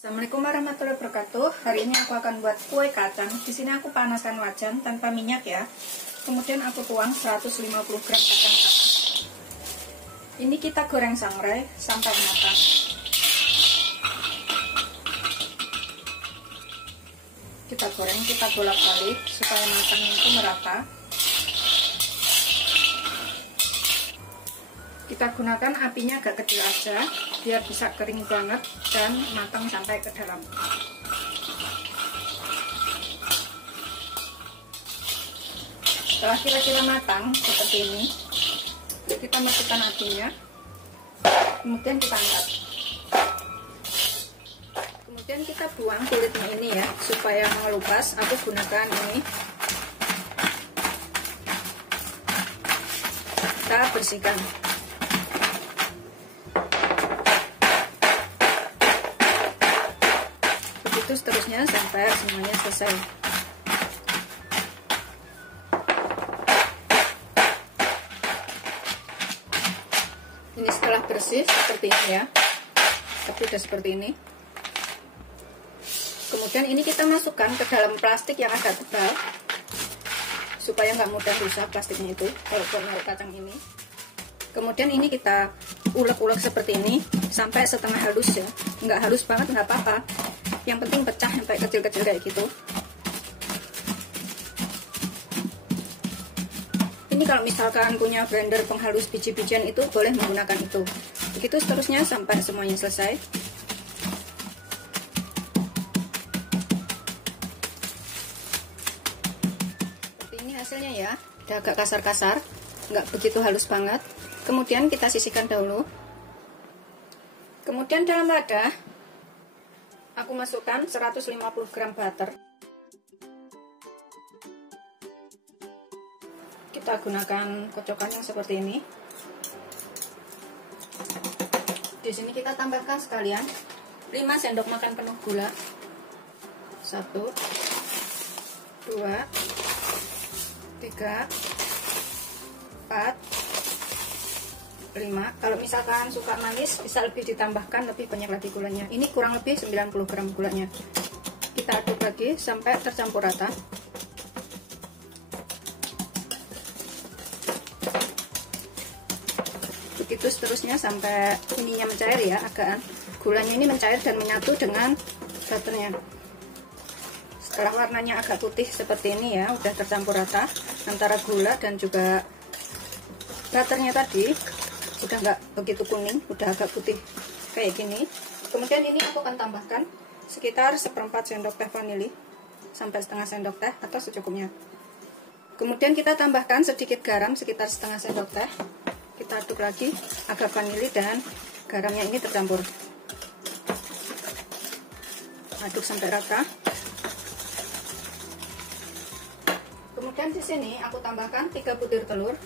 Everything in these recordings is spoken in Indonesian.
Assalamualaikum warahmatullahi wabarakatuh. Hari ini aku akan buat kue kacang. Di sini aku panaskan wajan tanpa minyak ya. Kemudian aku tuang 150 gram kacang tanah. Ini kita goreng sangrai sampai matang. Kita goreng, kita bolak-balik supaya matangnya itu merata. Kita gunakan apinya agak kecil aja biar bisa kering banget dan matang sampai ke dalam. Setelah kira-kira matang seperti ini, kita matikan apinya, kemudian kita angkat. Kemudian kita buang kulitnya ini ya, supaya mengelupas. Aku gunakan ini. Kita bersihkan. Begitu seterusnya sampai semuanya selesai. Ini setelah bersih seperti ini ya, tapi udah seperti ini. Kemudian ini kita masukkan ke dalam plastik yang agak tebal supaya nggak mudah rusak plastiknya itu kalau buat naruh kacang ini. Kemudian ini kita ulek-ulek seperti ini sampai setengah halus ya, nggak halus banget nggak apa-apa, yang penting pecah sampai kecil-kecil kayak gitu. Ini kalau misalkan punya blender penghalus biji-bijian itu boleh menggunakan itu. Begitu seterusnya sampai semuanya selesai. Seperti ini hasilnya ya, udah agak kasar-kasar, nggak begitu halus banget. Kemudian kita sisihkan dahulu. Kemudian dalam wadah aku masukkan 150 gram butter. Kita gunakan kocokan yang seperti ini. Di sini kita tambahkan sekalian 5 sendok makan penuh gula. 1 2 3 4 5. Kalau misalkan suka manis bisa lebih ditambahkan lebih banyak lagi gulanya. Ini kurang lebih 90 gram gulanya. Kita aduk lagi sampai tercampur rata. Begitu seterusnya sampai ininya mencair ya, agak gulanya ini mencair dan menyatu dengan butternya. Setelah warnanya agak putih seperti ini ya, udah tercampur rata antara gula dan juga butternya tadi. Sudah nggak begitu kuning, udah agak putih kayak gini. Kemudian ini aku akan tambahkan sekitar 1/4 sendok teh vanili sampai setengah sendok teh atau secukupnya. Kemudian kita tambahkan sedikit garam sekitar setengah sendok teh. Kita aduk lagi agar vanili dan garamnya ini tercampur. Aduk sampai rata. Kemudian di sini aku tambahkan 3 butir telur.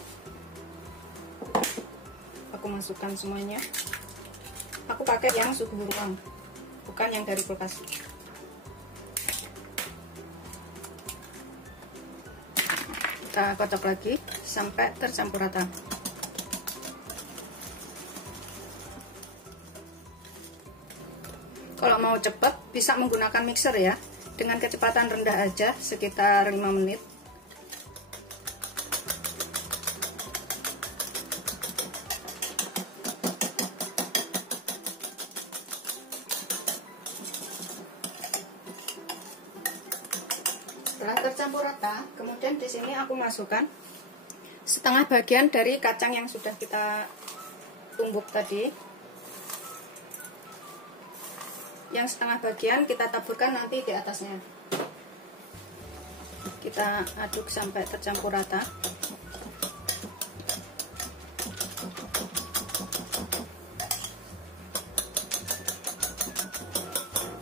Aku masukkan semuanya. Aku pakai yang suhu ruang, bukan yang dari kulkas. Kita kocok lagi sampai tercampur rata. Kalau mau cepat bisa menggunakan mixer ya, dengan kecepatan rendah aja sekitar 5 menit. Setelah tercampur rata, kemudian di sini aku masukkan setengah bagian dari kacang yang sudah kita tumbuk tadi. Yang setengah bagian kita taburkan nanti di atasnya. Kita aduk sampai tercampur rata.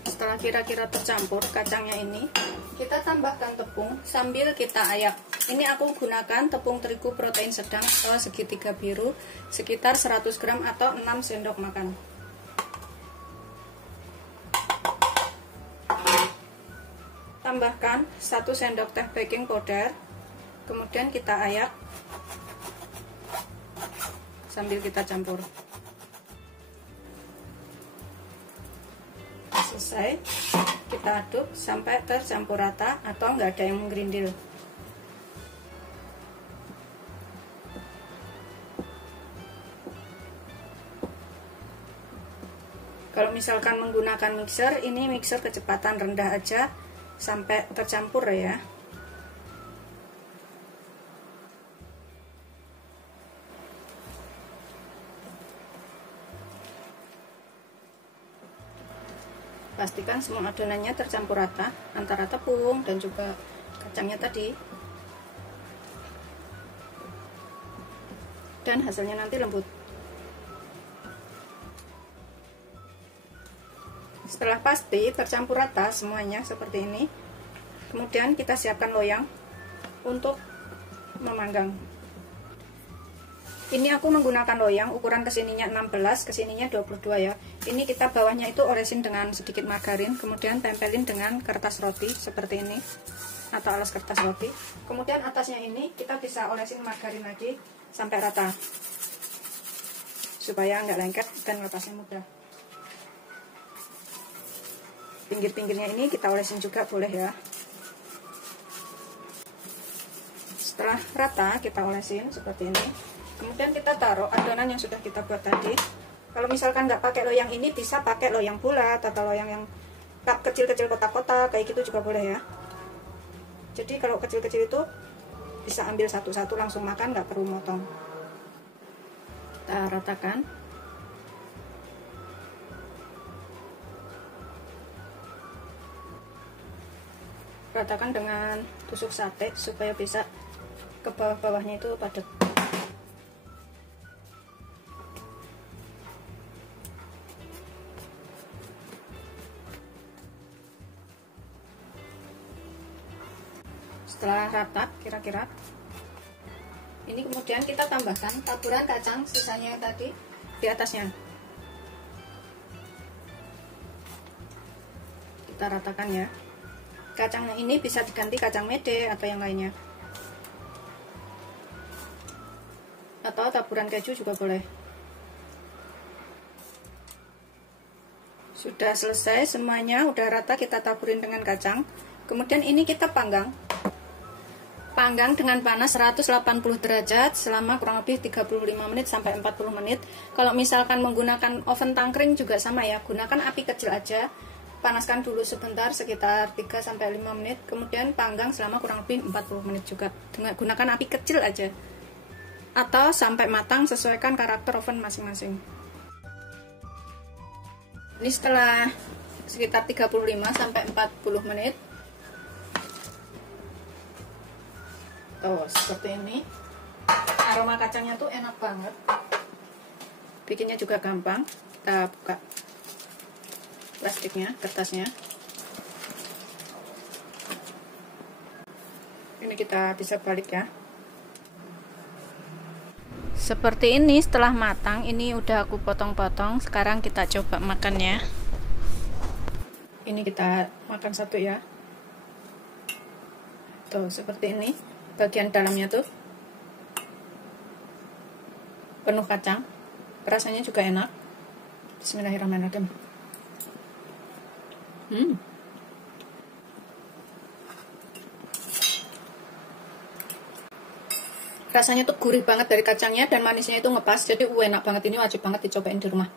Setelah kira-kira tercampur kacangnya ini, kita tambahkan tepung sambil kita ayak. Ini aku gunakan tepung terigu protein sedang atau segitiga biru sekitar 100 gram atau 6 sendok makan. Tambahkan 1 sendok teh baking powder. Kemudian kita ayak sambil kita campur. selesai, kita aduk sampai tercampur rata atau nggak ada yang menggerindil. Kalau misalkan menggunakan mixer, ini mixer kecepatan rendah aja sampai tercampur ya. Pastikan semua adonannya tercampur rata antara tepung dan juga kacangnya tadi, dan hasilnya nanti lembut. Setelah pasti tercampur rata semuanya seperti ini, kemudian kita siapkan loyang untuk memanggang. Ini aku menggunakan loyang ukuran kesininya 16, kesininya 22 ya. Ini kita bawahnya itu olesin dengan sedikit margarin, kemudian tempelin dengan kertas roti seperti ini atau alas kertas roti. Kemudian atasnya ini kita bisa olesin margarin lagi sampai rata supaya nggak lengket dan lepasnya mudah. Pinggir-pinggirnya ini kita olesin juga boleh ya. Setelah rata kita olesin seperti ini. Kemudian kita taruh adonan yang sudah kita buat tadi. Kalau misalkan nggak pakai loyang ini, bisa pakai loyang bulat atau loyang yang kecil-kecil kotak-kotak kayak gitu juga boleh ya. Jadi kalau kecil-kecil itu bisa ambil satu-satu langsung makan, nggak perlu motong. Kita ratakan. Ratakan dengan tusuk sate supaya bisa ke bawah-bawahnya itu padat. Setelah rata kira-kira ini, kemudian kita tambahkan taburan kacang sisanya tadi di atasnya. Kita ratakan ya. Kacangnya ini bisa diganti kacang mede atau yang lainnya, atau taburan keju juga boleh. Sudah selesai semuanya, udah rata, kita taburin dengan kacang. Kemudian ini kita panggang dengan panas 180 derajat selama kurang lebih 35 menit sampai 40 menit. Kalau misalkan menggunakan oven tangkring juga sama ya, gunakan api kecil aja. Panaskan dulu sebentar sekitar 3 sampai 5 menit, kemudian panggang selama kurang lebih 40 menit juga. Gunakan api kecil aja atau sampai matang, sesuaikan karakter oven masing-masing. Ini setelah sekitar 35 sampai 40 menit. Tuh, seperti ini. Aroma kacangnya tuh enak banget. Bikinnya juga gampang. Kita buka plastiknya, kertasnya. Ini kita bisa balik ya. Seperti ini setelah matang. Ini udah aku potong-potong. Sekarang kita coba makannya. Ini kita makan satu ya. Tuh, seperti ini. Bagian dalamnya tuh penuh kacang, rasanya juga enak. Bismillahirrahmanirrahim. Rasanya tuh gurih banget dari kacangnya dan manisnya itu ngepas, jadi enak banget. Ini wajib banget dicobain di rumah.